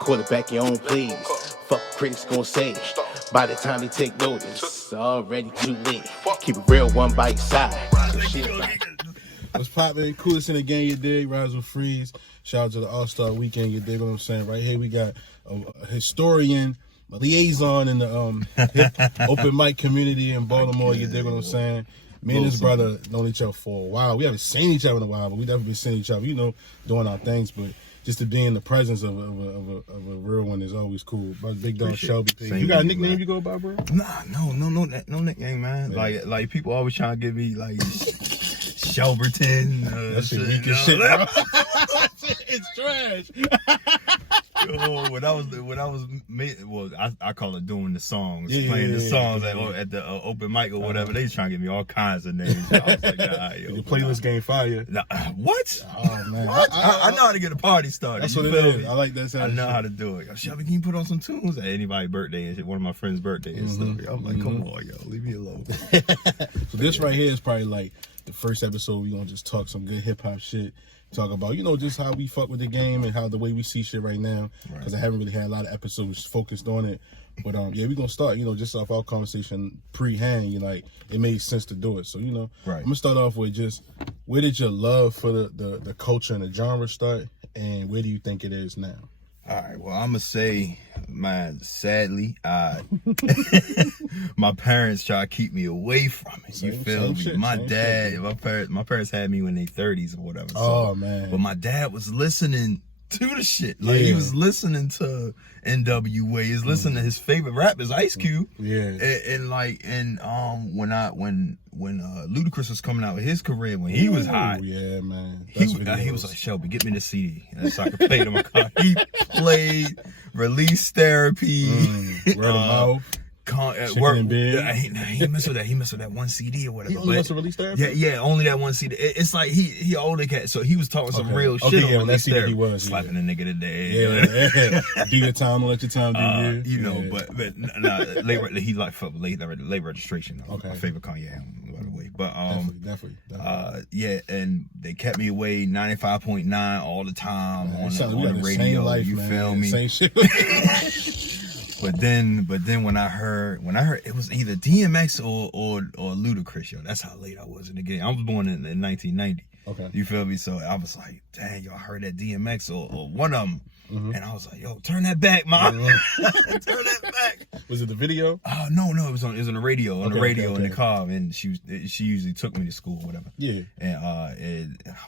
Quarterback your own plays. Fuck critics gon' say. By the time they take notice, already too late. Keep it real, one by your side. So shit like What's poppin'? Coolest in the game, you dig? Rise with Freeze. Shout out to the All-Star Weekend, you dig what I'm saying? Right here we got a historian, a liaison in the open mic community in Baltimore, you dig what I'm saying? Me and his brother known each other for a while. We haven't seen each other in a while, but we definitely been seeing each other, you know, doing our things. But just to be in the presence of a real one is always cool. But big dog Shelby Paige. You got a nickname man. You go by, bro? Nah, no nickname, man. Yeah. Like people always trying to give me like Shelberton. That shit weak as shit, bro. It's trash. Yo, when I was I call it doing the songs, playing the songs at the open mic or whatever. They trying to give me all kinds of names. I was like, nah, yo, the playlist game fire. Nah, what? Oh man, what? I know how to get a party started. That's what it is. I like that sound. I know how to do it. Yo, Shelby, can you put on some tunes at anybody's birthday? One of my friends' birthday and stuff. I'm like, come on, yo, leave me alone. So this right here is probably like the first episode. We gonna just talk some good hip hop shit. Talk about, you know, just how we fuck with the game and how the way we see shit right now. Because I haven't really had a lot of episodes focused on it. But yeah, we gonna start, you know, just off our conversation pre-hand, you know, like it made sense to do it. So, you know, I'm gonna start off with just where did your love for the culture and the genre start, and where do you think it is now? All right, well, I'm gonna say, man, sadly, my parents try to keep me away from it. You feel me? Shit, my parents had me when they 30s or whatever. Oh man! But my dad was listening to the shit. Like he was listening to NWA. He's listening to his favorite rap is Ice Cube. Yeah. And when Ludacris was coming out with his career when he was high. Yeah, man. He was like, Shelby, get me the CD. And so I could play it in my car. He played Release Therapy. Word of mouth. Work. He messed with that. He messed with that one CD or whatever. He only wants to Release Therapy? Yeah, only that one CD. It's like he older cat, so he was talking some real shit on Release Therapy. He was slapping a nigga today. Yeah. Do your time, let your time do you. You know, but he like for late registration. My favorite Kanye album, by the way. But definitely. Yeah, and they kept me away 95.9 all the time on the Same radio. life, you man. feel me? Same shit. But then when I heard it was either DMX or Ludacris, yo. That's how late I was in the game. I was born in 1990. Okay. You feel me? So I was like, dang, y'all heard that DMX or one of them. And I was like, yo, turn that back, mom. Turn that back. Was it the video? No, it was on the radio, in the car, and she usually took me to school or whatever. Yeah. And I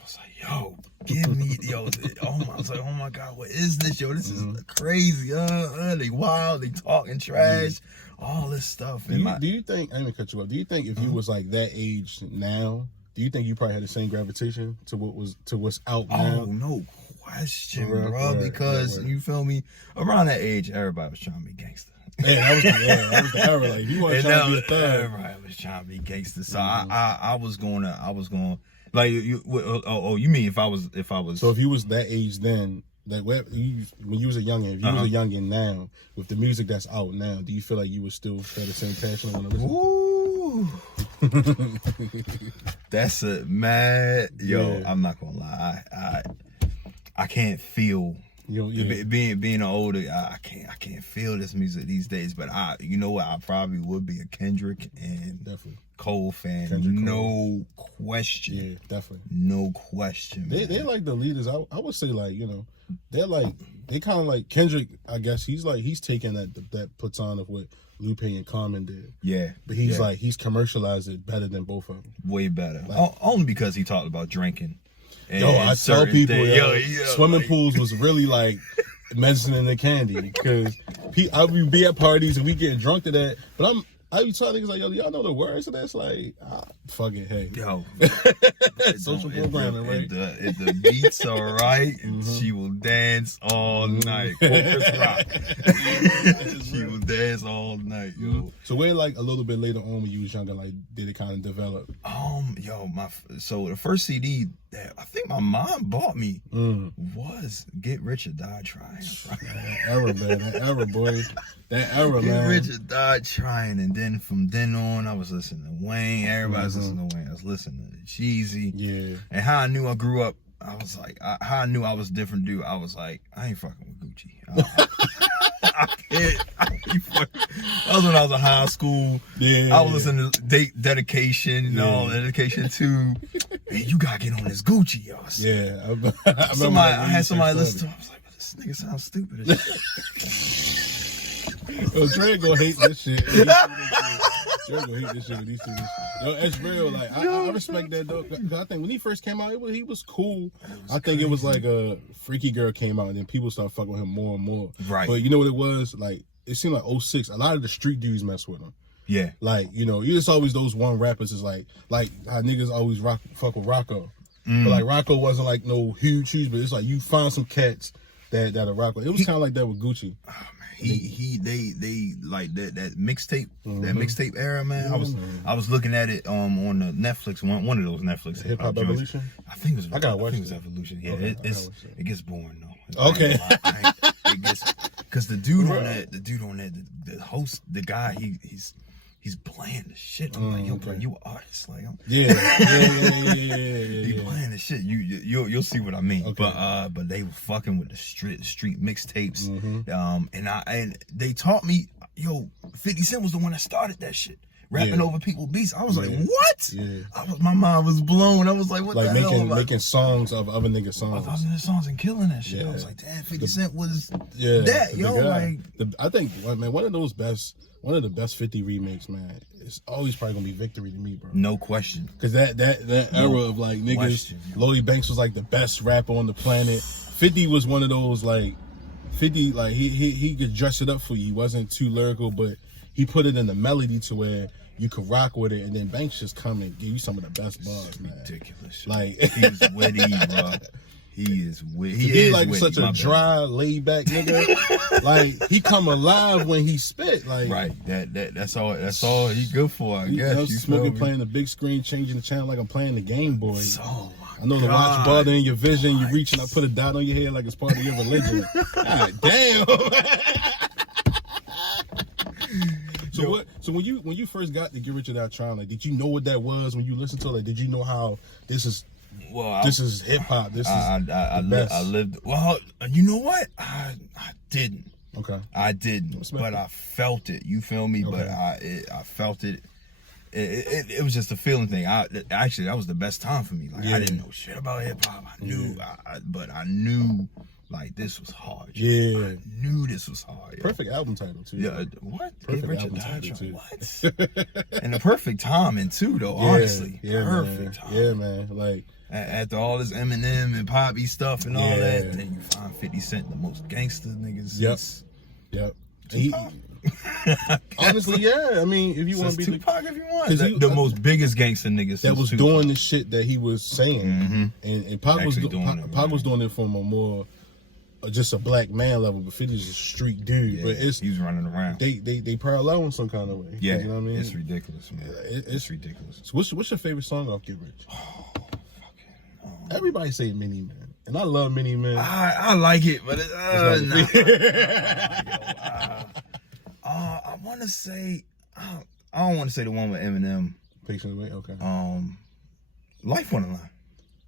was like, yo, give me, yo, I was like, oh my God, what is this, yo? This is crazy, they wild, they talking trash, all this stuff. Do you think, I didn't cut you up, do you think if you was like that age now, do you think you probably had the same gravitation to what's out now? Oh, no question, bro, because you feel me, around that age, everybody was trying to be gangster. Yeah, that was the era. Like, you want to try to be a thug. Everybody was trying to be gangster. So I was going like you mean if I was So if you was that age then, like when you was a youngin, if you was a youngin now with the music that's out now, do you feel like you would still feel the same passion on the listen? Ooh. That's a mad I'm not gonna lie. I can't feel being an older, I can't feel this music these days. But you know what? I probably would be a Kendrick and definitely Cole fan. No question. Yeah, definitely. No question. They're like the leaders. I would say, like, you know, they kind of like Kendrick. I guess he's taking that baton of what Lupe and Common did. Yeah, but he's commercialized it better than both of them. Way better. Like, only because he talked about drinking. I tell people, swimming pools was really like medicine in the candy, because I would be at parties and we getting drunk to that, but I be telling niggas like, yo, y'all know the words of this? Like, fuck it, hey. Yo. Social programming, right? If the beats are right, she will dance all night. Chris Rock. She will dance all night, yo. So where, like, a little bit later on when you was younger, like, did it kind of develop? So the first CD that I think my mom bought me was Get Rich or Die Trying. That era, man. That era, boy. That era, Get man. Rich or Die Trying. And then from then on, I was listening to Wayne. Everybody was listening to Wayne. I was listening to Cheesy. Yeah. And how I knew I grew up, I was like, how I knew I was a different dude. I was like, I ain't fucking with Gucci. I can't. That was when I was in high school. Yeah. I was listening to Dedication, you know, Dedication 2. Man, you gotta get on this Gucci, yo. Yeah. I had somebody listen to it. I was like, this nigga sounds stupid as shit. Yo, Dre gonna hate this shit. Dre gonna hate this shit when he see this shit. Yo, it's real. Like, I respect that, though. Cause I think when he first came out, he was cool. I think crazy. It was like a Freaky Girl came out, and then people started fucking with him more and more. Right. But you know what it was? Like, it seemed like 06. A lot of the street dudes mess with him. Yeah. Like, you know, it's always those one rappers is like how niggas always fuck with Rocco. But like Rocco wasn't like no huge, but it's like you find some cats that are Rocco. It was kind of like that with Gucci. Oh man, they like that mixtape, that mixtape era, man. I was looking at it on the Netflix, one of those Netflix Hip Hop Evolution. I think it was. I gotta watch it. It was Evolution. Yeah, okay, it gets boring though. Okay. It gets, because the dude on that, the host, the guy, he's playing the shit. I'm like, yo, bro, you an artist? Like, yeah. He's playing the shit. You'll see what I mean. Okay. But they were fucking with the street mixtapes. And they taught me, yo, 50 Cent was the one that started that shit. Rapping over people's beats. I was like, what? Yeah. My mind was blown. I was like, what the hell? Making songs of other niggas' songs. Of other niggas' songs and killing that shit. I was like, damn, 50 Cent was that, yo. Like, I think, man, one of the best 50 remakes, man, it's always probably gonna be Victory to me, bro. No question. Because that era of like niggas, Lloyd Banks was like the best rapper on the planet. 50 was one of those like 50, like he could dress it up for you. He wasn't too lyrical, but he put it in the melody to where you could rock with it, and then Banks just come and give you some of the best bars, man. Ridiculous. Like he's witty, bro. He is witty. He is like witty, such a dry, laid back nigga. Like he come alive when he spit. Like right. That's all he good for. I guess. You smoking, playing the big screen, changing the channel like I'm playing the Game Boy. Oh I know the watch bothering your vision. You reaching, I put a dot on your head like it's part of your religion. God damn. So when you first got to Get Rich or Die Trying, like, did you know what that was when you listened to it? Like, did you know how this is hip hop? I lived. Well, you know what? I didn't. Okay. I didn't, but I felt it. You feel me? Okay. But I felt it. It was just a feeling thing. Actually, that was the best time for me. Like I didn't know shit about hip hop. I knew, but I knew. Like, this was hard. Yeah. I knew this was hard. Yeah. Perfect album title, too. Yeah. What? Perfect album title, too. What? And the perfect timing, too, though, honestly. Yeah, perfect timing. Yeah, man. Like, after all this Eminem and Poppy stuff and all that, then you find 50 Cent, the most gangster niggas. Yep. Honestly, yeah. I mean, if you want to be Tupac, if you want, the most biggest gangster niggas that was Tupac. doing the shit that he was saying, and Pac was doing it from a more just a black man level, but 50's a street dude. But he's running around. They parallel in some kind of way. Yeah, you know what I mean? It's ridiculous, man. It's ridiculous. So what's your favorite song off Get Rich? Oh, fucking. Everybody say Mini Man, and I love Mini Man. I like it, but I want to say I don't want to say the one with Eminem. Patiently Wait. Okay. Life on the Line.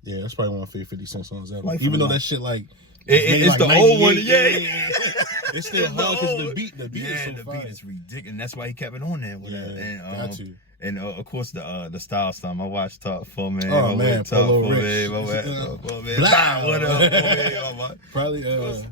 Yeah, that's probably one of my favorite 50 Cent songs ever. Life Even though that shit like. It's like the old one, It's still hard because the beat is so fire. Beat is ridiculous, and that's why he kept it on there. With got to. And of course the style song. I watched Talk 4 Man. Oh man, Polo Rich. Blah, what up? Probably. Oh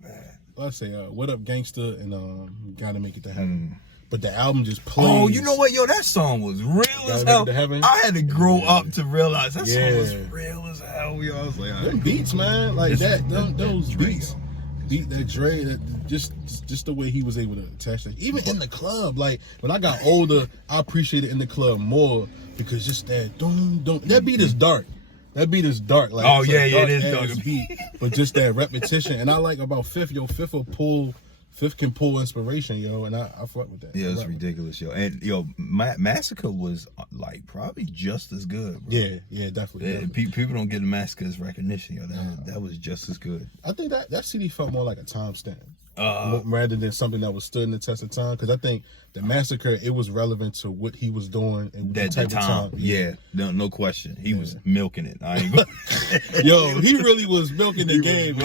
man. Let's say What Up Gangsta and Gotta Make It to Heaven. But the album just plays. Oh, you know what, yo? That song was real as hell. I had to grow up to realize that song was real as hell. Yo, I was like, them beats, man, like that. Those beats, that Dre, just the way he was able to attach that. Even in the club, like when I got older, I appreciate it in the club more because just that that beat is dark. That beat is dark. Like, it is dark beat, but just that repetition. And I like about Fifth can pull inspiration, yo, and I fuck with that. Yeah, it's ridiculous, yo. And yo, Massacre was like probably just as good, bro. Yeah, definitely. People don't get the Massacre's recognition, yo. That was just as good. I think that CD felt more like a timestamp. rather than something that was stood the test of time? Because I think the Massacre, it was relevant to what he was doing and that the type of time. Yeah, no question. He was milking it. I ain't gonna... Yo, he really was milking the game.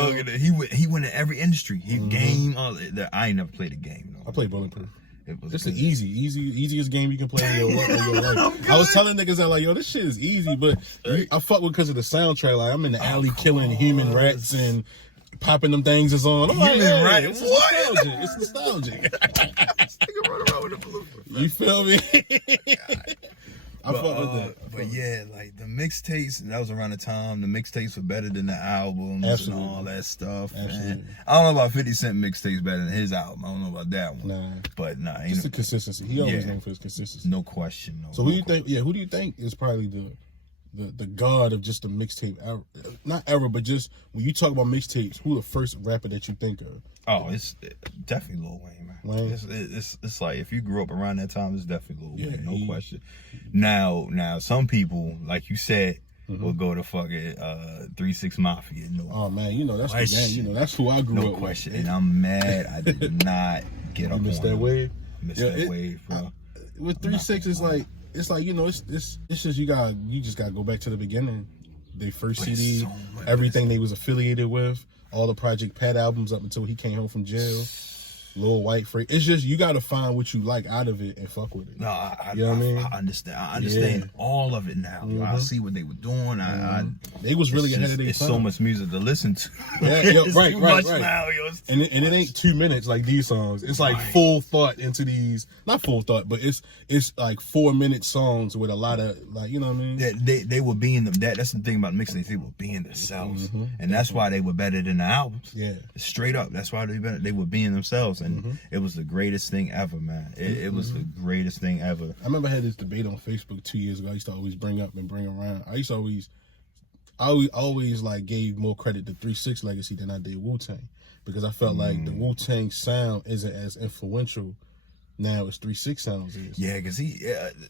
He went in every industry. He game. I ain't never played a game. I played Bulletproof. It's the easiest game you can play in your life. I was telling niggas that, like, yo, this shit is easy, but I fuck with because of the soundtrack. Like, I'm in the alley killing human rats and popping them things is on. I'm like, human rat. It's nostalgic. It's nostalgic. This nigga run around with a Bluetooth. You feel me? I fuck with that. But yeah, like the mixtapes, that was around the time the mixtapes were better than the albums and all that stuff. Man. I don't know about 50 Cent mixtapes better than his album. I don't know about that one. Nah. But just the consistency. He always known for his consistency. No question. So who do you think? Yeah, who do you think is probably the god of just the mixtape era? Not ever, but just when you talk about mixtapes, who the first rapper that you think of? Oh, it's definitely Lil Wayne, man. It's like if you grew up around that time, it's definitely Lil Wayne, no question. Now some people, like you said, will go to fucking 3 6 Mafia. No, oh man, you know that's the gang. You know that's who I grew up with. No question. And I'm mad I did not get up on that wave. I missed that wave, bro. With 3 6, it's like you know it's just you just gotta go back to the beginning. Their first CD, everything they was affiliated with. All the Project Pat albums up until he came home from jail. Lil White Free. It's just you gotta find what you like out of it and fuck with it. No, I understand. I understand all of it now. I see what they were doing. They was really ahead of their time. It's so much music to listen to. Yeah, right. Now, and it ain't 2 minutes like these songs. It's like full thought into these. Not full thought, but it's like 4-minute songs with a lot of, like, you know what I mean? Yeah, they were being that's the thing about mixing. They were being themselves, and that's why they were better than the albums. Yeah, straight up. That's why they were being themselves. And it was the greatest thing ever, man. It was the greatest thing ever. I remember I had this debate on Facebook 2 years ago. I used to always bring up and bring around. I always like gave more credit to 3 6 Legacy than I did Wu-Tang, because I felt like the Wu-Tang sound isn't as influential now as 3 6 sounds is. Yeah, because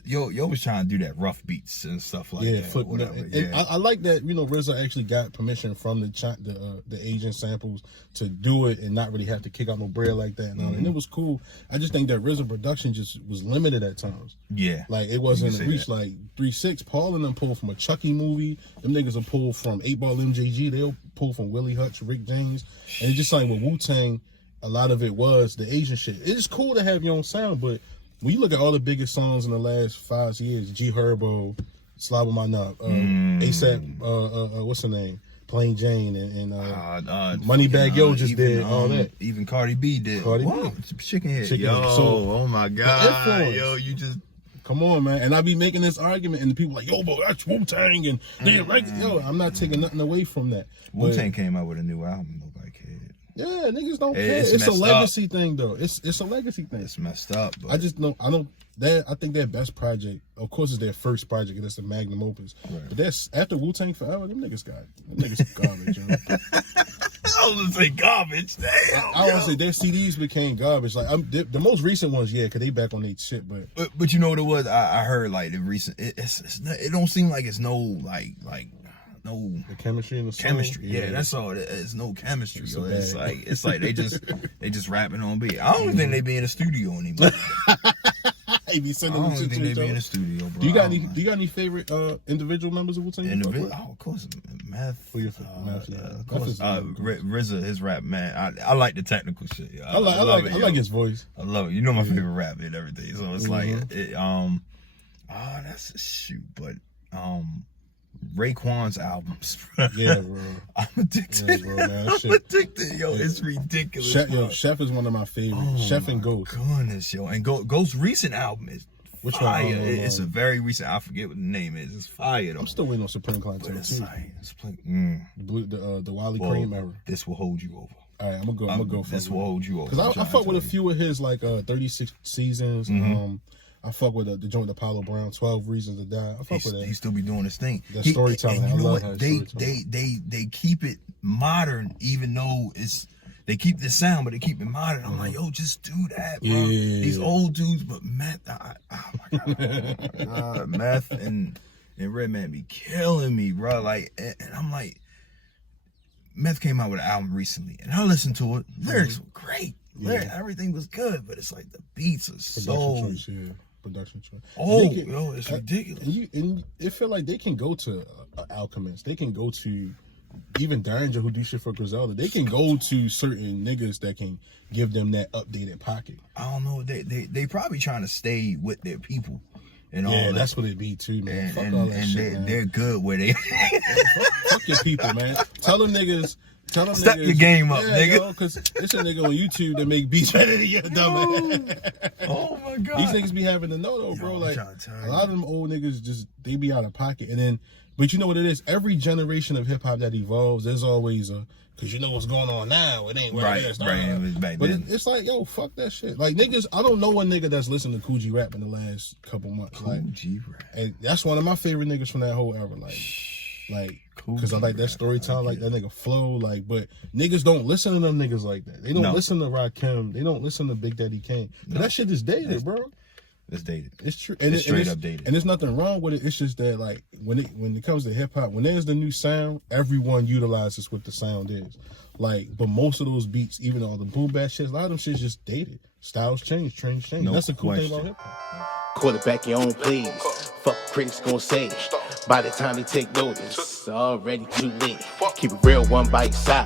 yo was trying to do that rough beats and stuff like that. And I like that, you know, RZA actually got permission from the Asian samples to do it and not really have to kick out no bread like that. And it was cool. I just think that RZA production just was limited at times. Yeah. Like it wasn't a reach like 3 6. Paul and them pulled from a Chucky movie. Them niggas will pull from 8 Ball MJG. They'll pull from Willie Hutch, Rick James. And it's just like with Wu-Tang, a lot of it was the Asian shit. It's cool to have your own sound, but when you look at all the biggest songs in the last 5 years, G Herbo, Slob on My Knob, ASAP, what's her name? Plain Jane and Moneybagg Yo just did all that. Even Cardi B did. Chicken Head. Oh my God. Yo, you just... Come on, man. And I be making this argument, and the people like, yo, bro, that's Wu-Tang, and they like, yo, I'm not taking nothing away from that. Wu-Tang came out with a new album, nobody cared. Yeah, niggas don't care. It's a legacy thing, though. It's a legacy thing. It's messed up. But I think their best project, of course, is their first project, and that's the magnum opus. Right. But that's after Wu-Tang Forever, them niggas garbage, yo. I was gonna say garbage. Damn. I was say their CDs became garbage. Like the most recent ones, yeah, cause they back on their shit. But you know what it was? I heard like the recent. It don't seem like it's no like no the chemistry in the song. Chemistry. Yeah, that's all. It's no chemistry. It's like they just rapping on beat. I don't think they be in the studio anymore. They be sending them shit to they be in the studio, bro. Do you got any favorite individual members of Wu-Tang? Oh, of course, Math. Of course, RZA, his rap, man. I like the technical shit. Yo. I like his voice. I love it. You know my favorite rap and everything. So it's like that's a shoot, but Raekwon's albums, bro. Yeah, bro. I'm addicted. Yeah, bro, man. I'm addicted, yo. It's ridiculous. Chef is one of my favorites. Chef and Ghost. Goodness, yo. And Ghost's recent album is which fire. One? It's a very recent. I forget what the name is. It's fire though. I'm still waiting on Supreme Clientele too. The Wally Cream era. This will hold you over. All right, I'm gonna go for this. Will hold you over. Because I fuck with a few of his like 36 Seasons. I fuck with the joint Apollo Brown, 12 Reasons to Die. I fuck with that. He still be doing his thing. That storytelling. And I love what? They keep it modern, even though they keep the sound, but they keep it modern. I'm like, yo, just do that, bro. Yeah. These old dudes, but Meth, oh my God, Meth and Redman be killing me, bro. Like, and I'm like, Meth came out with an album recently, and I listened to it. Lyrics were great. Everything was good, but it's like the beats are so. Production choice. Oh, yo, it's ridiculous. And it feel like they can go to Alchemist. They can go to even Danger, who do shit for Griselda. They can go to certain niggas that can give them that updated pocket. I don't know. They probably trying to stay with their people. And all that's what it be too, man. Fuck and, all that and shit, man. They're good where they. fuck your people, man. Tell them niggas. Step your game up, nigga. Because it's a nigga on YouTube that make beats better than you, dumbass. Oh my god. These niggas be having to know though, bro. Like a lot of them old niggas they be out of pocket, and then. But you know what it is? Every generation of hip hop that evolves, there's always because you know what's going on now. It ain't where it is. But it's like, yo, fuck that shit. Like niggas, I don't know one nigga that's listened to Kool G rap in the last couple months. Kool G rap. And that's one of my favorite niggas from that whole era. Like, because I like that storytelling, like that nigga flow. Like, but niggas don't listen to them niggas like that. They don't listen to Rakim. They don't listen to Big Daddy Kane. That shit is dated, bro. It's dated. It's true. It's straight up dated. And there's nothing wrong with it. It's just that like when it comes to hip hop, when there's the new sound, everyone utilizes what the sound is. Like, but most of those beats, even all the boom bap shit, a lot of them shit's just dated. Styles change, trends change. That's the cool thing about hip hop. Quarterback your own plays. Fuck critics gon' say. By the time they take notice, already too late. Keep it real, one bite side.